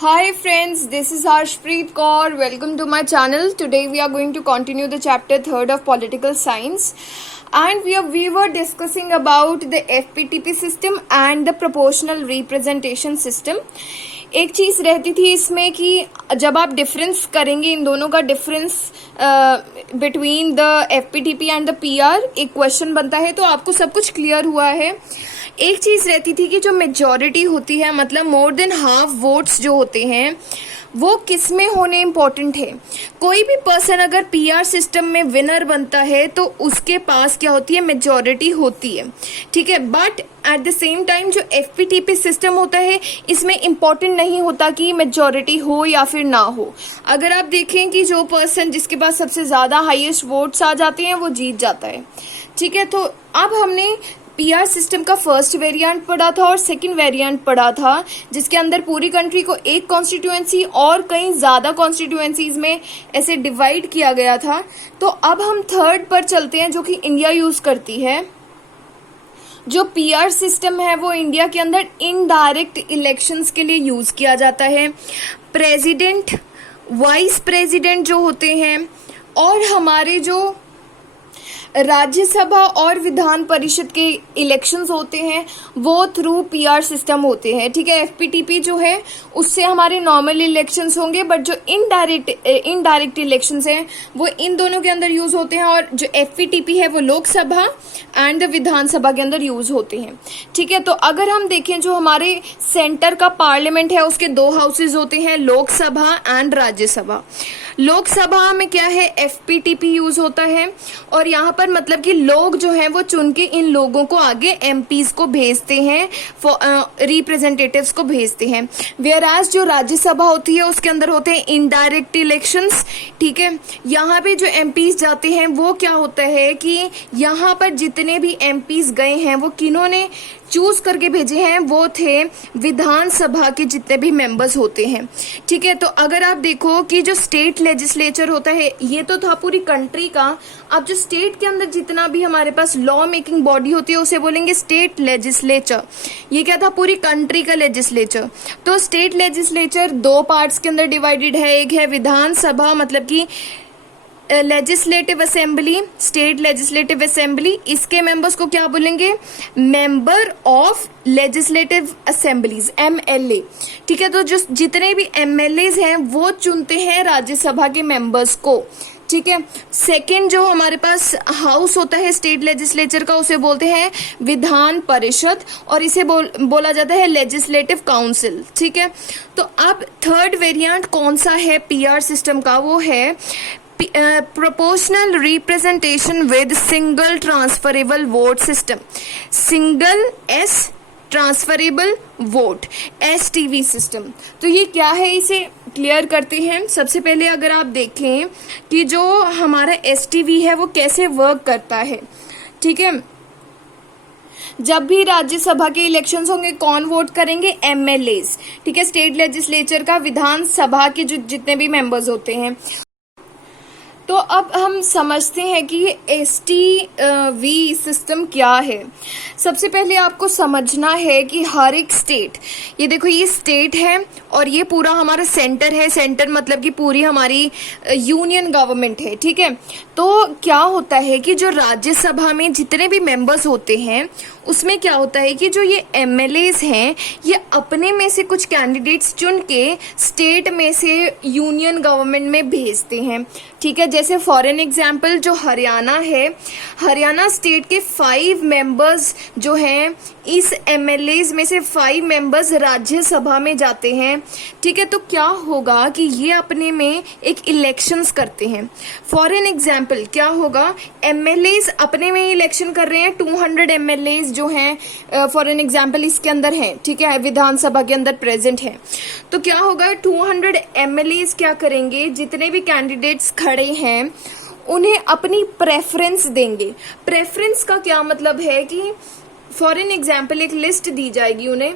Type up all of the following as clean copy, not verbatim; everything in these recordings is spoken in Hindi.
Hi friends, this is Harshpreet Kaur. Welcome to my channel. Today we are going to continue the chapter 3rd of political science, and we were discussing about the FPTP system and the proportional representation system. एक चीज़ रहती थी इसमें कि जब आप डिफरेंस करेंगे इन दोनों का difference between the FPTP and the PR, एक क्वेश्चन बनता है तो आपको सब कुछ क्लियर हुआ है. एक चीज़ रहती थी कि जो मेजॉरिटी होती है, मतलब मोर देन हाफ वोट्स जो होते हैं, वो किस में होने इम्पोर्टेंट है. कोई भी पर्सन अगर PR सिस्टम में विनर बनता है तो उसके पास क्या होती है, मेजॉरिटी होती है. ठीक है, but at the same time जो FPTP सिस्टम होता है इसमें इम्पॉर्टेंट नहीं होता कि मेजॉरिटी हो या फिर ना हो. अगर आप देखें कि जो पर्सन जिसके पास सबसे ज़्यादा हाईएस्ट वोट्स आ जाते हैं वो जीत जाता है. ठीक है, तो अब हमने PR सिस्टम का फर्स्ट वेरिएंट पढ़ा था और सेकंड वेरिएंट पढ़ा था, जिसके अंदर पूरी कंट्री को एक कॉन्स्टिट्यूएंसी और कई ज़्यादा कॉन्स्टिट्यूएंसीज में ऐसे डिवाइड किया गया था. तो अब हम थर्ड पर चलते हैं जो कि इंडिया यूज़ करती है. जो PR सिस्टम है वो इंडिया के अंदर इनडायरेक्ट इलेक्शंस के लिए यूज़ किया जाता है. प्रेसिडेंट, वाइस प्रेसिडेंट जो होते हैं और हमारे जो राज्यसभा और विधान परिषद के इलेक्शंस होते हैं वो थ्रू PR सिस्टम होते हैं. ठीक है, FPTP जो है उससे हमारे नॉर्मल इलेक्शंस होंगे, बट जो इनडायरेक्ट इलेक्शंस हैं वो इन दोनों के अंदर यूज होते हैं, और जो FPTP है वो लोकसभा एंड विधानसभा के अंदर यूज होते हैं. ठीक है, तो अगर हम देखें जो हमारे सेंटर का पार्लियामेंट है उसके दो हाउसेज होते हैं, लोकसभा एंड राज्यसभा. लोकसभा में क्या है, FPTP यूज होता है, और यहाँ पर मतलब कि लोग जो हैं वो चुन के इन लोगों को आगे MPs को भेजते हैं, रिप्रेजेंटेटिव्स को भेजते हैं. वेयर एज जो राज्यसभा होती है उसके अंदर होते हैं इनडायरेक्ट इलेक्शंस. ठीक है, यहाँ पे जो MPs जाते हैं वो क्या होता है कि यहाँ पर जितने भी MPs गए हैं वो किन्होंने चूज करके भेजे हैं, वो थे विधानसभा के जितने भी मेंबर्स होते हैं. ठीक है, तो अगर आप देखो कि जो स्टेट लेजिस्लेचर होता है ये तो था पूरी कंट्री का. अब जो स्टेट के अंदर जितना भी हमारे पास लॉ मेकिंग बॉडी होती है उसे बोलेंगे स्टेट लेजिस्लेचर. ये क्या था, पूरी कंट्री का लेजिस्लेचर. तो स्टेट लेजिस्लेचर दो पार्ट्स के अंदर डिवाइडेड है. एक है विधानसभा, मतलब कि legislative assembly, state legislative assembly. इसके मेंबर्स को क्या बोलेंगे, member of legislative assemblies, MLA. ठीक है, तो जो जितने भी MLAs हैं वो चुनते हैं राज्यसभा के मेंबर्स को. ठीक है, सेकंड जो हमारे पास हाउस होता है स्टेट लेजिस्लेचर का उसे बोलते हैं विधान परिषद, और इसे बोला जाता है लेजिस्लेटिव काउंसिल. ठीक है, तो अब थर्ड वेरिएंट कौन सा है PR सिस्टम का, वो है proportional representation with single transferable vote system. Single S transferable vote, STV system. तो ये क्या है, इसे क्लियर करते हैं. सबसे पहले अगर आप देखें कि जो हमारा STV है वो कैसे वर्क करता है. ठीक है, जब भी राज्यसभा के इलेक्शंस होंगे कौन वोट करेंगे, MLAs. ठीक है, स्टेट लेजिस्लेचर का विधानसभा के जो जितने भी मेंबर्स होते हैं. तो अब हम समझते हैं कि STV सिस्टम क्या है. सबसे पहले आपको समझना है कि हर एक स्टेट, ये देखो ये स्टेट है और ये पूरा हमारा सेंटर है. सेंटर मतलब कि पूरी हमारी यूनियन गवर्नमेंट है. ठीक है, तो क्या होता है कि जो राज्यसभा में जितने भी मेंबर्स होते हैं उसमें क्या होता है कि जो ये MLAs हैं ये अपने में से कुछ कैंडिडेट्स चुन के स्टेट में से यूनियन गवर्नमेंट में भेजते हैं. ठीक है, जैसे फॉर एन एग्जाम्पल जो हरियाणा है, हरियाणा स्टेट के 5 मेंबर्स जो हैं, इस MLAs में से 5 मेंबर्स राज्यसभा में जाते हैं. ठीक है, तो क्या होगा कि ये अपने में एक इलेक्शंस करते हैं. फॉर एन एग्जाम्पल क्या होगा, MLAs अपने में इलेक्शन कर रहे हैं. 200 MLAs जो हैं फॉर एन एग्जाम्पल इसके अंदर हैं. ठीक है, विधानसभा के अंदर प्रेजेंट है. तो क्या होगा, 200 MLAs क्या करेंगे, जितने भी कैंडिडेट्स खड़े हैं उन्हें अपनी प्रेफरेंस देंगे. प्रेफरेंस का क्या मतलब है कि फॉर एन एग्जाम्पल एक लिस्ट दी जाएगी उन्हें,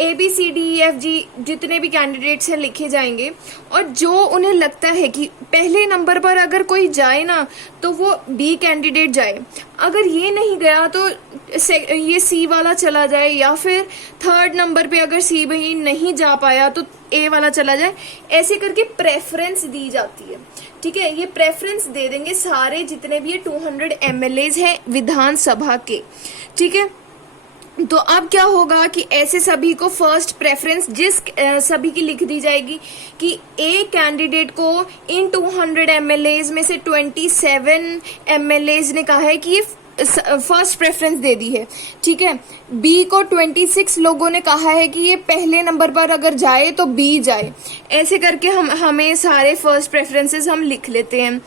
ABCDEFG जितने भी कैंडिडेट्स हैं लिखे जाएंगे, और जो उन्हें लगता है कि पहले नंबर पर अगर कोई जाए ना तो वो B कैंडिडेट जाए, अगर ये नहीं गया तो ये C वाला चला जाए, या फिर थर्ड नंबर पे अगर C भाई नहीं जा पाया तो A वाला चला जाए। ऐसे करके प्रेफरेंस दी जाती है, ठीक है। ये प्रेफरेंस दे देंगे सारे जितने भी ये 200 MLAs हैं विधानसभा के, ठीक है। तो अब क्या होगा कि ऐसे सभी को फर्स्ट प्रेफरेंस सभी की लिख दी जाएगी कि ए कैंडिडेट को इन 200 MLAs में से 27 MLAs ने कहा है कि ये फर्स्ट प्रेफरेंस दे दी है, ठीक है। बी को 26 लोगों ने कहा है कि ये पहले नंबर पर अगर जाए तो बी जाए। ऐसे करके हमें सारे फर्स्ट प्रेफरेंसेस हम लिख लेते हैं,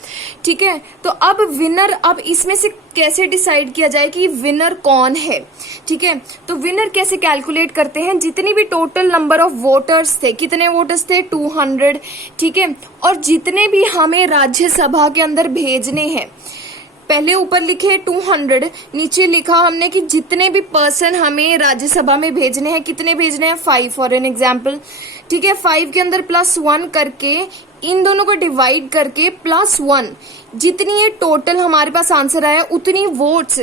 ठीक है। तो अब विनर, अब इसमें से कैसे डिसाइड किया जाए कि विनर कौन है, ठीक है। तो विनर कैसे कैलकुलेट करते हैं, जितनी भी टोटल नंबर ऑफ वोटर्स थे, कितने वोटर्स थे 200, ठीक है। और जितने भी हमें राज्यसभा के अंदर भेजने हैं, पहले ऊपर लिखे 200, नीचे लिखा हमने कि जितने भी पर्सन हमें राज्यसभा में भेजने हैं, कितने भेजने हैं 5 फॉर एन एग्जाम्पल, ठीक है। 5 के अंदर +1 करके इन दोनों को डिवाइड करके +1, जितनी ये टोटल हमारे पास आंसर आया उतनी वोट्स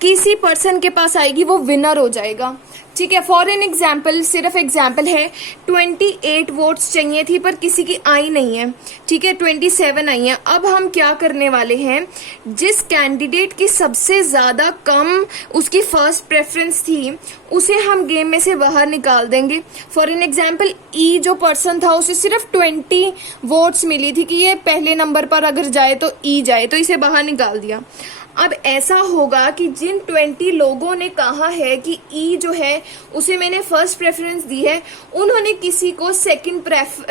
किसी पर्सन के पास आएगी, वो विनर हो जाएगा, ठीक है। फॉर एन एग्जाम्पल, सिर्फ एग्जाम्पल है, 28 वोट्स चाहिए थी पर किसी की आई नहीं है, ठीक है, 27 आई है। अब हम क्या करने वाले हैं, जिस कैंडिडेट की सबसे ज्यादा कम उसकी फर्स्ट प्रेफरेंस थी उसे हम गेम में से बाहर निकाल देंगे। फॉर एन एग्जाम्पल ई जो पर्सन था उसे सिर्फ 20 वोट्स मिली थी कि ये पहले नंबर पर अगर जाए तो ई जाए, तो इसे बाहर निकाल दिया। अब ऐसा होगा कि जिन 20 लोगों ने कहा है कि ई जो है उसे मैंने फर्स्ट प्रेफरेंस दी है, उन्होंने किसी को सेकंड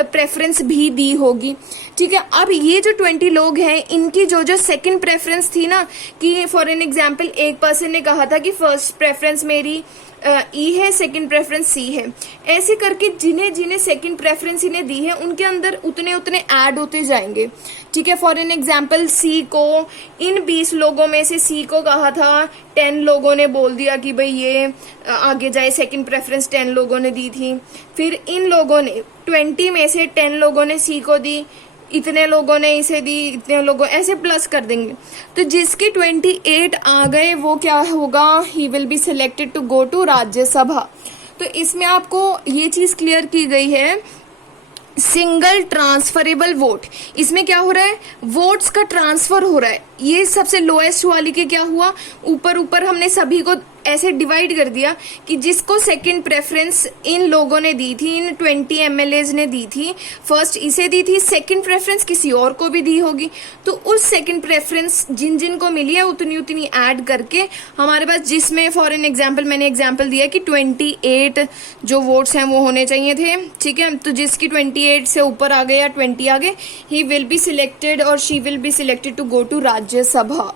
प्रेफरेंस भी दी होगी, ठीक है। अब ये जो 20 लोग हैं, इनकी जो जो सेकंड प्रेफरेंस थी ना, कि फॉर एन एग्जांपल एक पर्सन ने कहा था कि फर्स्ट प्रेफरेंस मेरी ई है, सेकंड प्रेफरेंस सी है, ऐसे करके जिन्हें जिन्हें सेकंड प्रेफरेंस इन्हें दी है उनके अंदर उतने उतने ऐड होते जाएंगे, ठीक है। फॉर एन एग्जांपल सी को, इन 20 लोगों में से सी को कहा था, 10 लोगों ने बोल दिया कि भाई ये आगे जाए, सेकंड प्रेफरेंस 10 लोगों ने दी थी। फिर इन लोगों ने 20 में से 10 लोगों ने सी को दी, इतने लोगों ने इसे दी, इतने लोगों, ऐसे प्लस कर देंगे। तो जिसके 28 आ गए वो क्या होगा, he will be selected to go to Rajya Sabha. तो इसमें आपको ये चीज क्लियर की गई है, सिंगल ट्रांसफरेबल वोट, इसमें क्या हो रहा है, वोट्स का ट्रांसफर हो रहा है। ये सबसे लोएस्ट वाली के क्या हुआ, ऊपर ऊपर हमने सभी को ऐसे डिवाइड कर दिया कि जिसको सेकंड प्रेफरेंस इन लोगों ने दी थी, इन 20 MLAs ने दी थी, फर्स्ट इसे दी थी, सेकंड प्रेफरेंस किसी और को भी दी होगी, तो उस सेकंड प्रेफरेंस जिन जिन को मिली है उतनी उतनी ऐड करके हमारे पास, जिसमें फॉर एन एग्जांपल मैंने एग्जांपल दिया कि 28 जो वोट्स हैं वो होने चाहिए थे, ठीक है। तो जिसकी 28 से ऊपर आ गए या 20 आ गए, ही विल बी सिलेक्टेड और she will be selected to go to Rajya Sabha.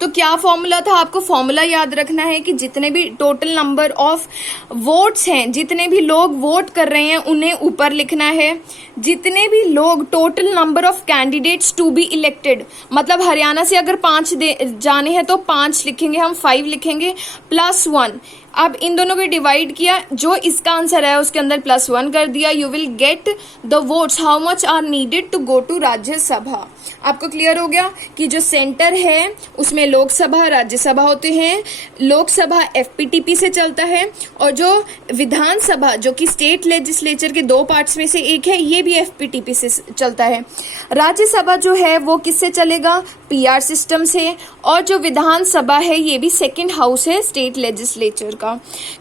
तो क्या फॉर्मूला था, आपको फॉर्मूला याद रखना है कि जितने भी टोटल नंबर ऑफ वोट्स हैं, जितने भी लोग वोट कर रहे हैं उन्हें ऊपर लिखना है, जितने भी लोग total number of candidates to be elected, मतलब हरियाणा से अगर 5 जाने हैं तो 5 लिखेंगे हम, 5 लिखेंगे, +1। अब इन दोनों को डिवाइड किया, जो इसका आंसर है उसके अंदर +1 कर दिया, you will get the votes how much are needed to go to Rajya Sabha. आपको क्लियर हो गया कि जो सेंटर है उसमें लोकसभा राज्यसभा होते हैं, लोकसभा FPTP से चलता है, और जो विधानसभा जो कि स्टेट लेजिस्लेचर के 2 पार्ट्स में से एक है, ये भी FPTP से चलता है। राज्यसभा जो है वो किससे चलेगा, PR सिस्टम से, और जो विधानसभा है ये भी सेकेंड हाउस है स्टेट लेजिस्लेचर का,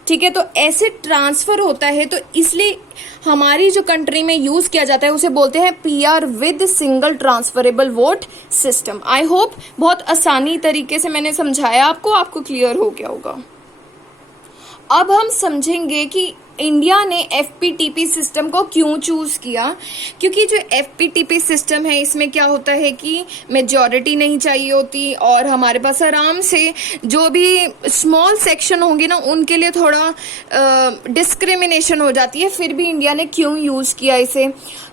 ठीक है। तो ऐसे ट्रांसफर होता है, तो इसलिए हमारी जो कंट्री में यूज किया जाता है उसे बोलते हैं PR with single transferable vote system. I hope बहुत आसानी तरीके से मैंने समझाया आपको क्लियर हो गया होगा। अब हम समझेंगे कि इंडिया ने एफपीटीपी सिस्टम को क्यों चूज किया, क्योंकि जो एफपीटीपी सिस्टम है इसमें क्या होता है कि मेजॉरिटी नहीं चाहिए होती और हमारे पास आराम से जो भी स्मॉल सेक्शन होंगे ना उनके लिए थोड़ा डिस्क्रिमिनेशन हो जाती है। फिर भी इंडिया ने क्यों यूज किया इसे,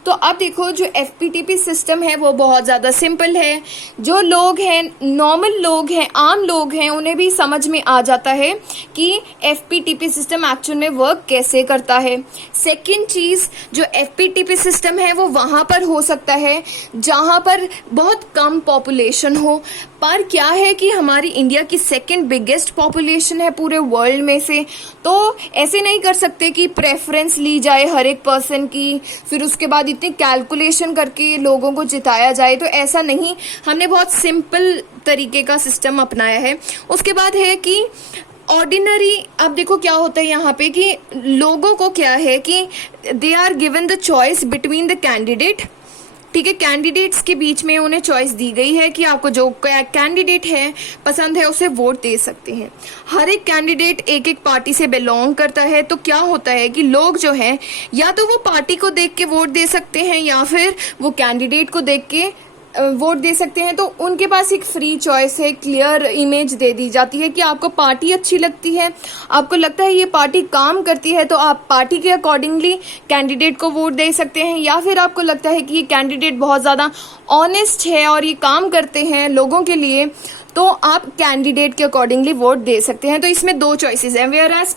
तो अब देखो जो एफपीटीपी सिस्टम है वो बहुत ज़्यादा सिंपल है। जो लोग हैं, नॉर्मल लोग हैं, आम लोग हैं, उन्हें भी समझ में आ जाता है कि एफपीटीपी सिस्टम एक्चुअल में वर्क कैसे करता है। सेकंड चीज़, जो एफपीटीपी सिस्टम है वो वहाँ पर हो सकता है जहाँ पर बहुत कम पॉपुलेशन हो, पर क्या है कि हमारी इंडिया की सेकंड बिगेस्ट पॉपुलेशन है पूरे वर्ल्ड में से, तो ऐसे नहीं कर सकते कि प्रेफरेंस ली जाए हर एक पर्सन की, फिर उसके बाद इतनी कैलकुलेशन करके लोगों को जिताया जाए, तो ऐसा नहीं। हमने बहुत सिंपल तरीके का सिस्टम अपनाया है। उसके बाद है कि ऑर्डिनरी, अब देखो क्या होता है यहाँ पे कि लोगों को क्या है कि they are given the choice between the candidate, ठीक है, कैंडिडेट्स के बीच में उन्हें चॉइस दी गई है कि आपको जो कैंडिडेट है पसंद है उसे वोट दे सकते हैं। हर एक कैंडिडेट एक एक पार्टी से बिलोंग करता है, तो क्या होता है कि लोग जो है या तो वो पार्टी को देख के वोट दे सकते हैं या फिर वो कैंडिडेट को देख के वोट दे सकते हैं। तो उनके पास एक फ्री चॉइस है, क्लियर इमेज दे दी जाती है कि आपको पार्टी अच्छी लगती है, आपको लगता है ये पार्टी काम करती है, तो आप पार्टी के अकॉर्डिंगली कैंडिडेट को वोट दे सकते हैं, या फिर आपको लगता है कि ये कैंडिडेट बहुत ज़्यादा ऑनेस्ट है और ये काम करते हैं लोगों के लिए, तो आप कैंडिडेट के अकॉर्डिंगली वोट दे सकते हैं। तो इसमें दो चॉइसेस हैं। वेयर एज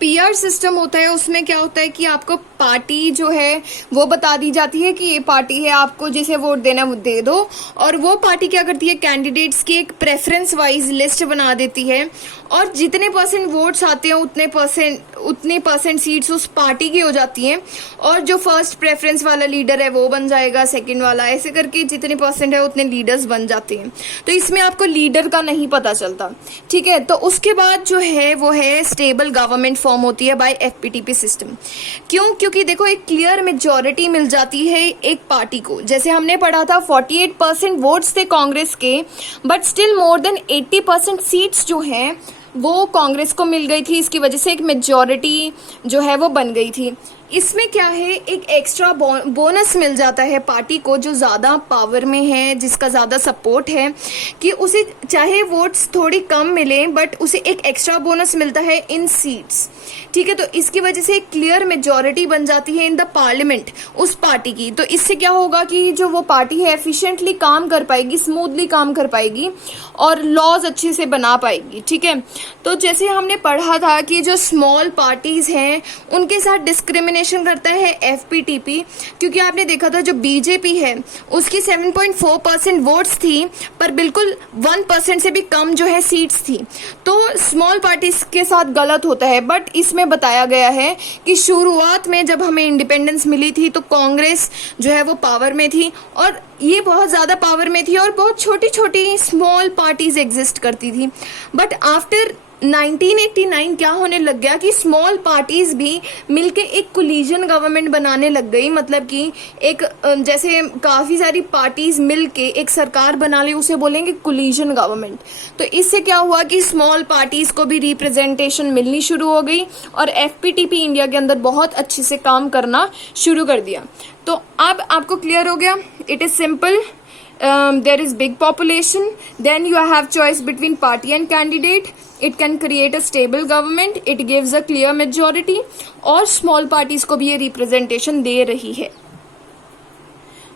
पीआर सिस्टम होता है उसमें क्या होता है कि आपको पार्टी जो है वो बता दी जाती है कि ये पार्टी है, आपको जिसे वोट देना वो दे दो, और वो पार्टी क्या करती है कैंडिडेट्स की एक प्रेफरेंस वाइज लिस्ट बना देती है, और जितने परसेंट वोट्स आते हैं उतने परसेंट सीट्स उस पार्टी की हो जाती हैं, और जो फर्स्ट प्रेफरेंस वाला लीडर है वो बन जाएगा, सेकंड वाला, ऐसे करके जितने परसेंट है उतने लीडर्स बन जाते हैं। तो इसमें आपको लीडर का नहीं पता चलता, ठीक है। तो उसके बाद जो है वो है स्टेबल गवर्नमेंट फॉर्म होती है बाय एफपीटीपी सिस्टम। क्यों? क्योंकि देखो एक क्लियर मेजॉरिटी मिल जाती है एक पार्टी को। जैसे हमने पढ़ा था 48% वोट्स थे कांग्रेस के, but still more than 80% seats जो हैं वो कांग्रेस को मिल गई थी। इसकी वजह से एक मेजॉरिटी जो है वो बन गई थी। इसमें क्या है, एक एक्स्ट्रा बोनस मिल जाता है पार्टी को जो ज़्यादा पावर में है, जिसका ज़्यादा सपोर्ट है, कि उसे चाहे वोट्स थोड़ी कम मिले बट उसे एक एक्स्ट्रा बोनस मिलता है इन सीट्स, ठीक है। तो इसकी वजह से एक क्लियर मेजॉरिटी बन जाती है इन द पार्लियामेंट उस पार्टी की। तो इससे क्या होगा कि जो वो पार्टी है एफिशिएंटली काम कर पाएगी, स्मूथली काम कर पाएगी और लॉज अच्छे से बना पाएगी, ठीक है। तो जैसे हमने पढ़ा था कि जो स्मॉल पार्टीज हैं उनके साथ डिस्क्रिमिनेशन करता है एफपीटीपी, क्योंकि आपने देखा था जो बीजेपी है उसकी 7.4% वोट्स थी, पर बिल्कुल 1% से भी कम जो है सीट्स थी। तो स्मॉल पार्टीज के साथ गलत होता है। बट इसमें बताया गया है कि शुरुआत में जब हमें इंडिपेंडेंस मिली थी तो कांग्रेस जो है वो पावर में थी, और ये बहुत ज़्यादा पावर में थी, और बहुत छोटी छोटी स्मॉल पार्टीज एग्जिस्ट करती थी। बट आफ्टर 1989 क्या होने लग गया कि स्मॉल पार्टीज भी मिलके एक कोलिजन गवर्नमेंट बनाने लग गई। मतलब कि एक जैसे काफ़ी सारी पार्टीज मिलके एक सरकार बना ली, उसे बोलेंगे कोलिजन गवर्नमेंट। तो इससे क्या हुआ कि स्मॉल पार्टीज को भी रिप्रेजेंटेशन मिलनी शुरू हो गई, और एफपीटीपी इंडिया के अंदर बहुत अच्छे से काम करना शुरू कर दिया। तो अब आपको क्लियर हो गया, it is simple. There is big population, then you have choice between party and candidate. It can create a stable government, it gives a clear majority, और small parties को भी ये representation दे रही है।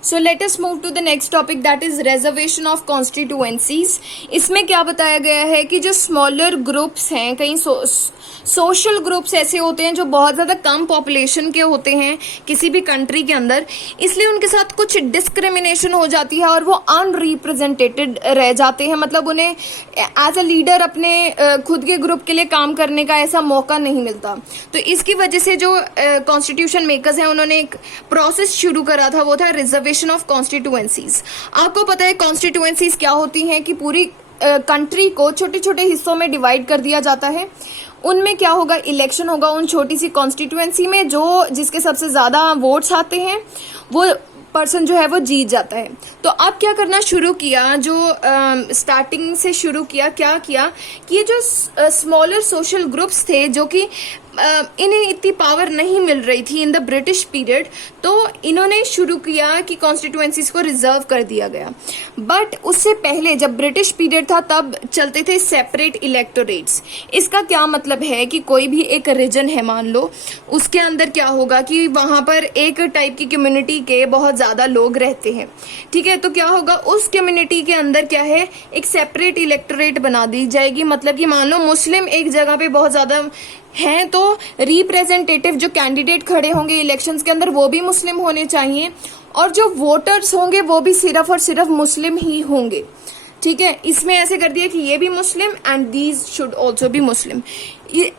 So let us move to the next topic, that is reservation of constituencies. इसमें क्या बताया गया है कि जो स्मॉलर ग्रुप्स हैं, कई सोशल ग्रुप्स ऐसे होते हैं जो बहुत ज़्यादा कम पॉपुलेशन के होते हैं किसी भी कंट्री के अंदर, इसलिए उनके साथ कुछ डिस्क्रिमिनेशन हो जाती है और वो अनरिप्रेजेंटेटेड रह जाते हैं। मतलब उन्हें एज अ लीडर अपने खुद के ग्रुप के लिए काम करने का ऐसा मौका नहीं मिलता। तो इसकी वजह से जो कॉन्स्टिट्यूशन मेकर्स हैं उन्होंने एक प्रोसेस शुरू करा था, वो था रिजर्वेशन ऑफ कॉन्स्टिट्यूएंसीज। आपको पता है कॉन्स्टिट्यूएंसीज क्या होती हैं कि पूरी कंट्री को छोटे छोटे हिस्सों में डिवाइड कर दिया जाता है। उनमें क्या होगा, इलेक्शन होगा उन छोटी सी कॉन्स्टिट्यूएंसी में, जो जिसके सबसे ज़्यादा वोट्स आते हैं वो पर्सन जो है वो जीत जाता है। तो अब क्या करना शुरू किया, जो स्टार्टिंग से शुरू किया, क्या किया कि ये जो स्मॉलर सोशल ग्रुप्स थे जो कि इन्हें इतनी पावर नहीं मिल रही थी इन द ब्रिटिश पीरियड, तो इन्होंने शुरू किया कि कॉन्स्टिट्यूएंसीज को रिजर्व कर दिया गया। बट उससे पहले जब ब्रिटिश पीरियड था तब चलते थे सेपरेट इलेक्टोरेट्स। इसका क्या मतलब है कि कोई भी एक रीजन है मान लो, उसके अंदर क्या होगा कि वहां पर एक टाइप की कम्युनिटी के बहुत ज्यादा लोग रहते हैं, ठीक है। तो क्या होगा, उस कम्युनिटी के अंदर क्या है, एक सेपरेट इलेक्टोरेट बना दी जाएगी। मतलब कि मान लो मुस्लिम एक जगह पे बहुत ज्यादा हैं, तो रिप्रेजेंटेटिव जो कैंडिडेट खड़े होंगे इलेक्शंस के अंदर वो भी मुस्लिम होने चाहिए, और जो वोटर्स होंगे वो भी सिर्फ और सिर्फ मुस्लिम ही होंगे, ठीक है। इसमें ऐसे कर दिया कि ये भी Muslim and these should also be Muslim.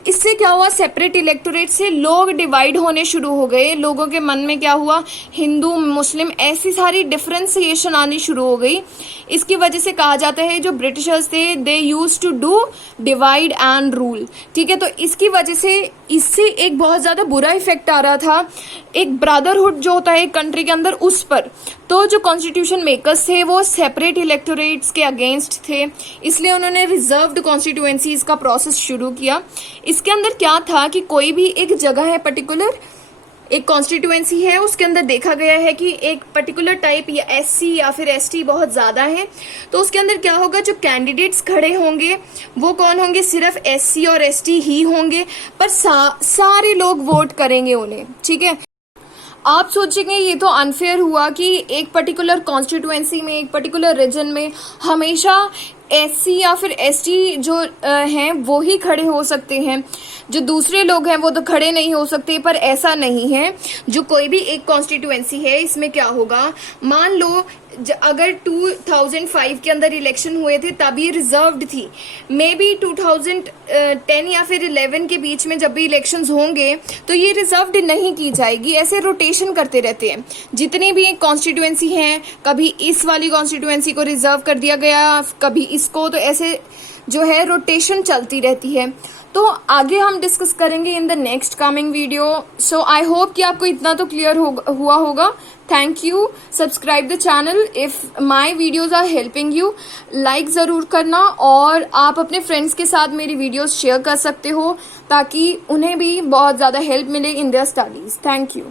इससे क्या हुआ, सेपरेट इलेक्टोरेट से लोग डिवाइड होने शुरू हो गए। लोगों के मन में क्या हुआ, हिंदू मुस्लिम ऐसी सारी डिफरेंशिएशन आनी शुरू हो गई। इसकी वजह से कहा जाता है जो ब्रिटिशर्स थे they use to do divide and rule, ठीक है। तो इसकी वजह से इससे एक बहुत ज्यादा बुरा इफेक्ट आ रहा था एक ब्रदरहुड जो होता है एक कंट्री के अंदर उस पर। तो जो कॉन्स्टिट्यूशन मेकर्स थे वो सेपरेट इलेक्टोरेट्स के अगेंस्ट थे, इसलिए उन्होंने रिजर्व्ड कॉन्स्टिट्यूएंसीज का प्रोसेस शुरू किया। इसके अंदर क्या था कि कोई भी एक जगह है पर्टिकुलर, एक कॉन्स्टिट्यूएंसी है, उसके अंदर देखा गया है कि एक पर्टिकुलर टाइप या एससी या फिर एसटी बहुत ज्यादा है, तो उसके अंदर क्या होगा, जो कैंडिडेट्स खड़े होंगे वो कौन होंगे, सिर्फ एससी और एसटी ही होंगे, पर सारे लोग वोट करेंगे उन्हें, ठीक है। आप सोचेंगे ये तो अनफेयर हुआ कि एक पर्टिकुलर कॉन्स्टिट्यूएंसी में, एक पर्टिकुलर रीजन में हमेशा एससी या फिर एसटी जो हैं वो ही खड़े हो सकते हैं, जो दूसरे लोग हैं वो तो खड़े नहीं हो सकते। पर ऐसा नहीं है। जो कोई भी एक कॉन्स्टिट्यूएंसी है इसमें क्या होगा, मान लो अगर 2005 के अंदर इलेक्शन हुए थे तब ये रिजर्व्ड थी, मे बी 2010 या फिर 11 के बीच में जब भी इलेक्शंस होंगे तो ये रिजर्व्ड नहीं की जाएगी। ऐसे रोटेशन करते रहते हैं। जितनी भी कॉन्स्टिट्यूएंसी हैं, कभी इस वाली कॉन्स्टिट्यूएंसी को रिजर्व कर दिया गया, कभी इसको, तो ऐसे जो है रोटेशन चलती रहती है। तो आगे हम डिस्कस करेंगे in the next coming video. So I hope कि आपको इतना तो क्लियर हुआ होगा। Thank you. Subscribe the channel if my videos are helping you. Like जरूर करना, और आप अपने फ्रेंड्स के साथ मेरी वीडियोस शेयर कर सकते हो ताकि उन्हें भी बहुत ज्यादा हेल्प मिले in their studies. Thank you.